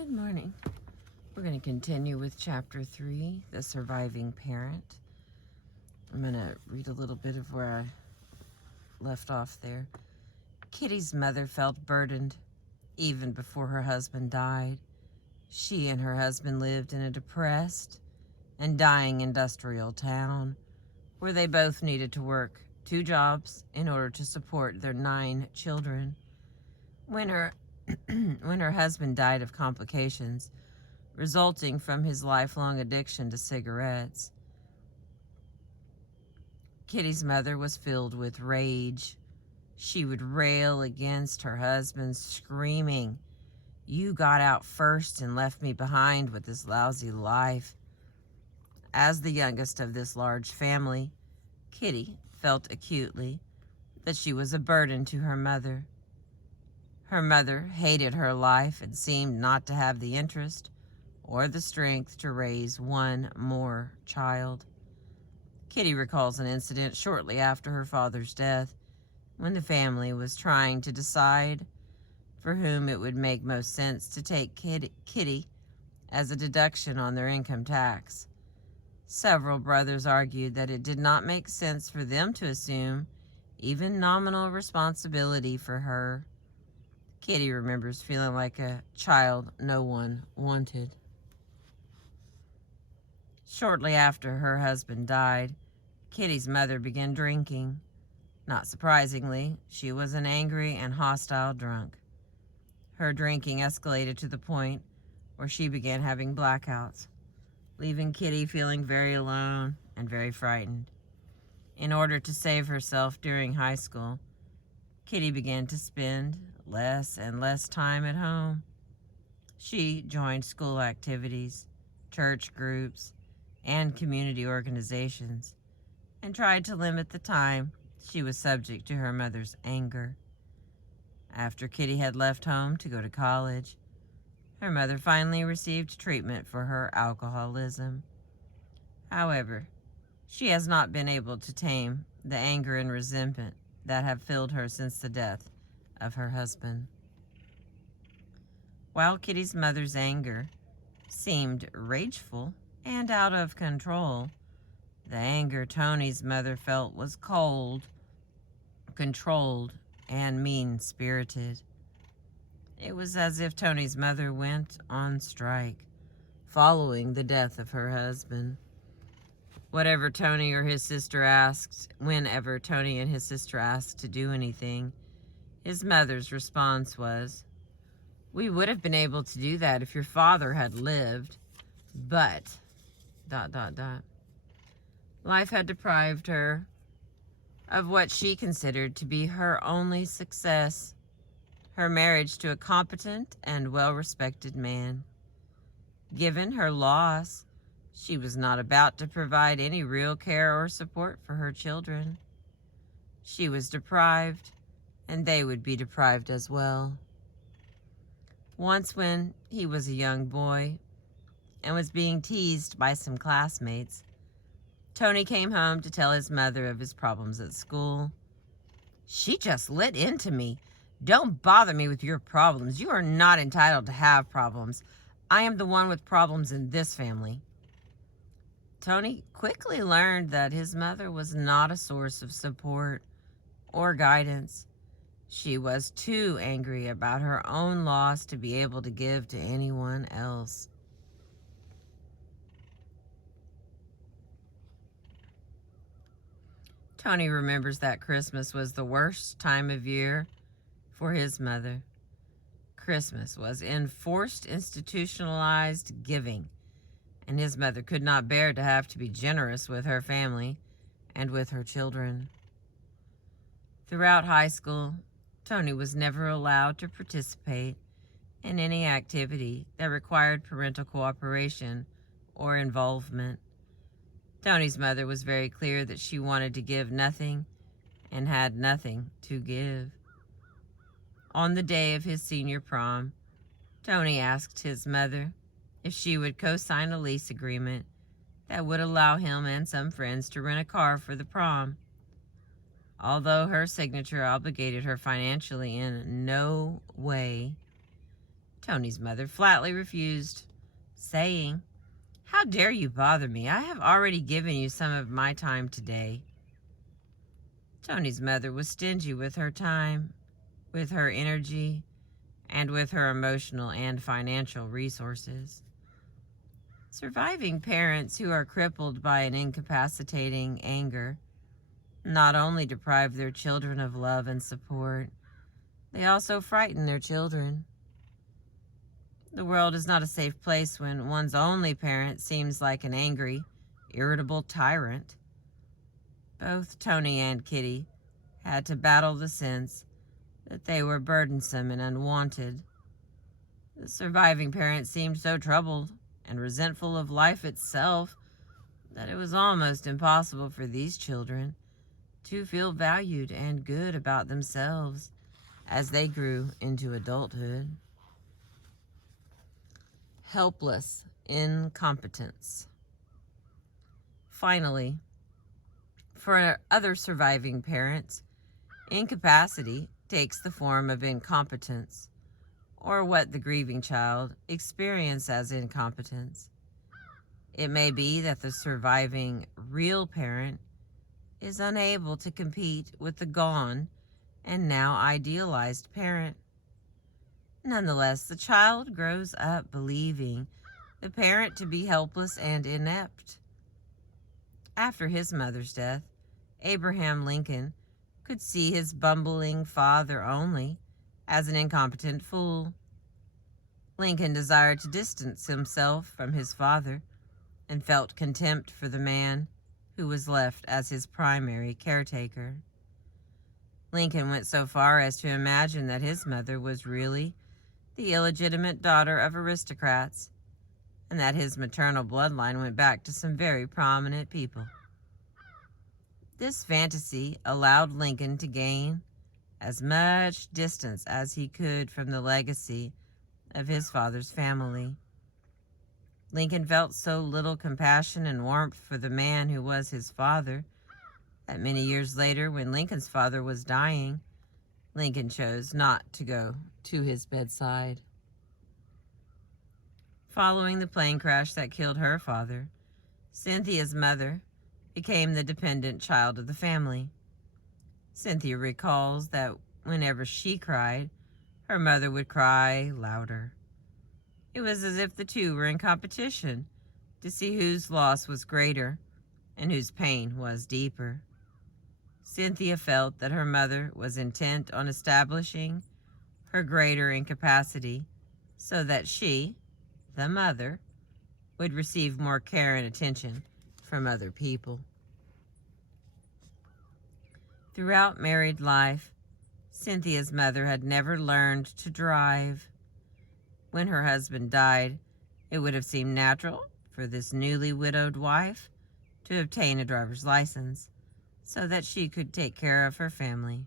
Good morning. We're going to continue with Chapter 3, The Surviving Parent. I'm going to read a little bit of where I left off there. Kitty's mother felt burdened even before her husband died. She and her husband lived in a depressed and dying industrial town where they both needed to work 2 jobs in order to support their 9 children. When her husband died of complications resulting from his lifelong addiction to cigarettes, Kitty's mother was filled with rage. She would rail against her husband, screaming, "You got out first and left me behind with this lousy life." As the youngest of this large family, Kitty felt acutely that she was a burden to her mother. Her mother hated her life and seemed not to have the interest or the strength to raise one more child. Kitty recalls an incident shortly after her father's death when the family was trying to decide for whom it would make most sense to take Kitty as a deduction on their income tax. Several brothers argued that it did not make sense for them to assume even nominal responsibility for her. Kitty remembers feeling like a child no one wanted. Shortly after her husband died, Kitty's mother began drinking. Not surprisingly, she was an angry and hostile drunk. Her drinking escalated to the point where she began having blackouts, leaving Kitty feeling very alone and very frightened. In order to save herself during high school, Kitty began to spend less and less time at home. She joined school activities, church groups, and community organizations, and tried to limit the time she was subject to her mother's anger. After Kitty had left home to go to college, her mother finally received treatment for her alcoholism. However, she has not been able to tame the anger and resentment that have filled her since the death of her husband. While Kitty's mother's anger seemed rageful and out of control, the anger Tony's mother felt was cold, controlled, and mean-spirited. It was as if Tony's mother went on strike following the death of her husband. Whenever Tony and his sister asked to do anything, his mother's response was, "We would have been able to do that if your father had lived, but... Life had deprived her of what she considered to be her only success, her marriage to a competent and well-respected man. Given her loss, she was not about to provide any real care or support for her children. She was deprived, and they would be deprived as well." Once when he was a young boy and was being teased by some classmates, Tony came home to tell his mother of his problems at school. "She just lit into me. Don't bother me with your problems. You are not entitled to have problems. I am the one with problems in this family." Tony quickly learned that his mother was not a source of support or guidance. She was too angry about her own loss to be able to give to anyone else. Tony remembers that Christmas was the worst time of year for his mother. Christmas was enforced institutionalized giving, and his mother could not bear to have to be generous with her family and with her children. Throughout high school, Tony was never allowed to participate in any activity that required parental cooperation or involvement. Tony's mother was very clear that she wanted to give nothing and had nothing to give. On the day of his senior prom, Tony asked his mother if she would co-sign a lease agreement that would allow him and some friends to rent a car for the prom. Although her signature obligated her financially in no way, Tony's mother flatly refused, saying, "How dare you bother me? I have already given you some of my time today." Tony's mother was stingy with her time, with her energy, and with her emotional and financial resources. Surviving parents who are crippled by an incapacitating anger not only deprive their children of love and support, they also frighten their children. The world is not a safe place when one's only parent seems like an angry, irritable tyrant. Both Tony and Kitty had to battle the sense that they were burdensome and unwanted. The surviving parent seemed so troubled and resentful of life itself that it was almost impossible for these children to feel valued and good about themselves as they grew into adulthood. Helpless incompetence. Finally, for other surviving parents, incapacity takes the form of incompetence, or what the grieving child experiences as incompetence. It may be that the surviving real parent is unable to compete with the gone and now idealized parent. Nonetheless, the child grows up believing the parent to be helpless and inept. After his mother's death, Abraham Lincoln could see his bumbling father only as an incompetent fool. Lincoln desired to distance himself from his father and felt contempt for the man who was left as his primary caretaker. Lincoln went so far as to imagine that his mother was really the illegitimate daughter of aristocrats, and that his maternal bloodline went back to some very prominent people. This fantasy allowed Lincoln to gain as much distance as he could from the legacy of his father's family. Lincoln felt so little compassion and warmth for the man who was his father that many years later, when Lincoln's father was dying, Lincoln chose not to go to his bedside. Following the plane crash that killed her father, Cynthia's mother became the dependent child of the family. Cynthia recalls that whenever she cried, her mother would cry louder. It was as if the two were in competition to see whose loss was greater and whose pain was deeper. Cynthia felt that her mother was intent on establishing her greater incapacity so that she, the mother, would receive more care and attention from other people. Throughout married life, Cynthia's mother had never learned to drive. When her husband died, it would have seemed natural for this newly widowed wife to obtain a driver's license so that she could take care of her family.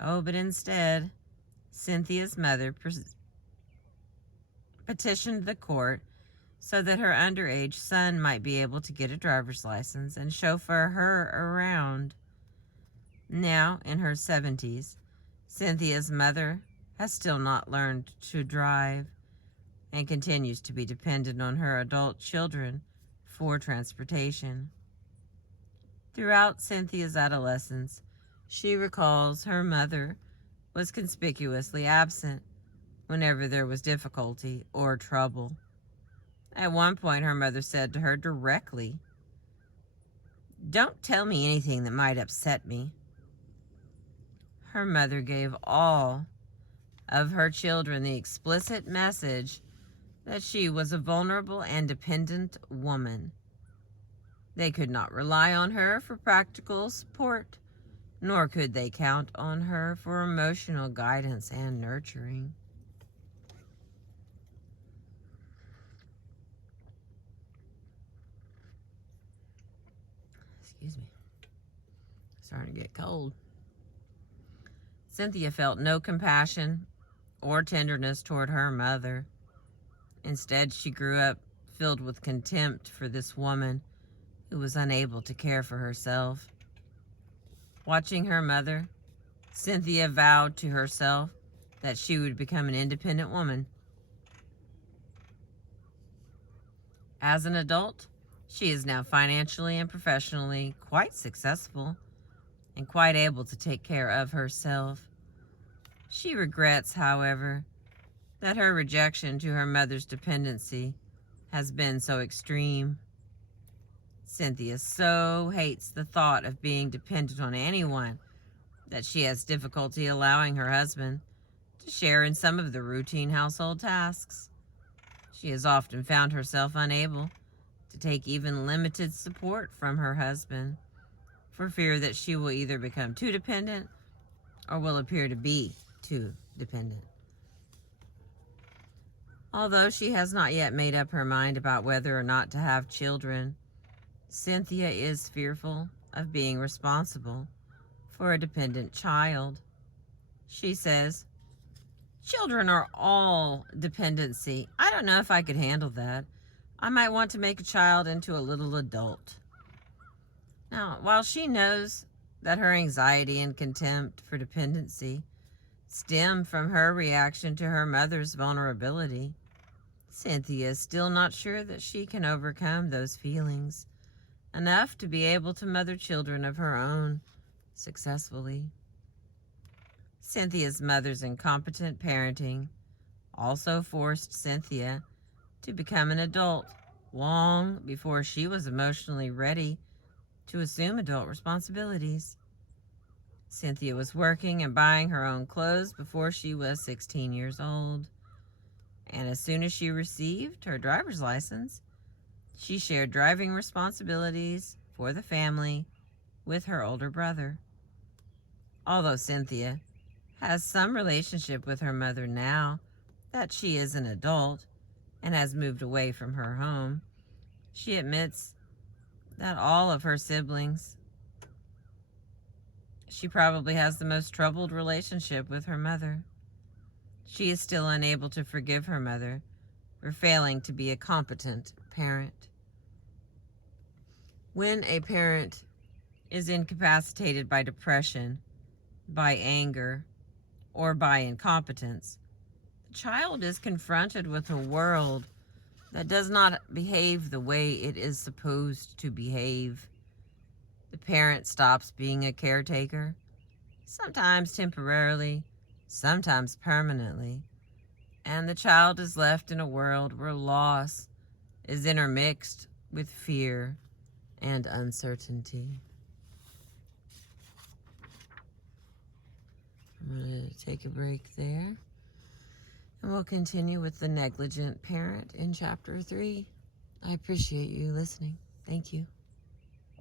Oh, but instead, Cynthia's mother petitioned the court so that her underage son might be able to get a driver's license and chauffeur her around. Now, in her 70s, Cynthia's mother has still not learned to drive and continues to be dependent on her adult children for transportation. Throughout Cynthia's adolescence, she recalls her mother was conspicuously absent whenever there was difficulty or trouble. At one point, her mother said to her directly, "Don't tell me anything that might upset me." Her mother gave all of her children the explicit message that she was a vulnerable and dependent woman. They could not rely on her for practical support, nor could they count on her for emotional guidance and nurturing. Excuse me. Starting to get cold. Cynthia felt no compassion or tenderness toward her mother. Instead, she grew up filled with contempt for this woman who was unable to care for herself. Watching her mother, Cynthia vowed to herself that she would become an independent woman As an adult, she is now financially and professionally quite successful and quite able to take care of herself. She regrets, however, that her rejection to her mother's dependency has been so extreme. Cynthia so hates the thought of being dependent on anyone that she has difficulty allowing her husband to share in some of the routine household tasks. She has often found herself unable to take even limited support from her husband for fear that she will either become too dependent or will appear to be too dependent. Although she has not yet made up her mind about whether or not to have children, Cynthia is fearful of being responsible for a dependent child. She says, "Children are all dependency. I don't know if I could handle that. I might want to make a child into a little adult." Now, while she knows that her anxiety and contempt for dependency stem from her reaction to her mother's vulnerability, Cynthia is still not sure that she can overcome those feelings enough to be able to mother children of her own successfully. Cynthia's mother's incompetent parenting also forced Cynthia to become an adult long before she was emotionally ready to assume adult responsibilities. Cynthia was working and buying her own clothes before she was 16 years old. And as soon as she received her driver's license, she shared driving responsibilities for the family with her older brother. Although Cynthia has some relationship with her mother now that she is an adult and has moved away from her home, she admits that all of her siblings, she probably has the most troubled relationship with her mother. She is still unable to forgive her mother for failing to be a competent parent. When a parent is incapacitated by depression, by anger, or by incompetence, the child is confronted with a world that does not behave the way it is supposed to behave. The parent stops being a caretaker, sometimes temporarily, sometimes permanently, and the child is left in a world where loss is intermixed with fear and uncertainty. I'm going to take a break there, and we'll continue with the negligent parent in Chapter 3. I appreciate you listening. Thank you.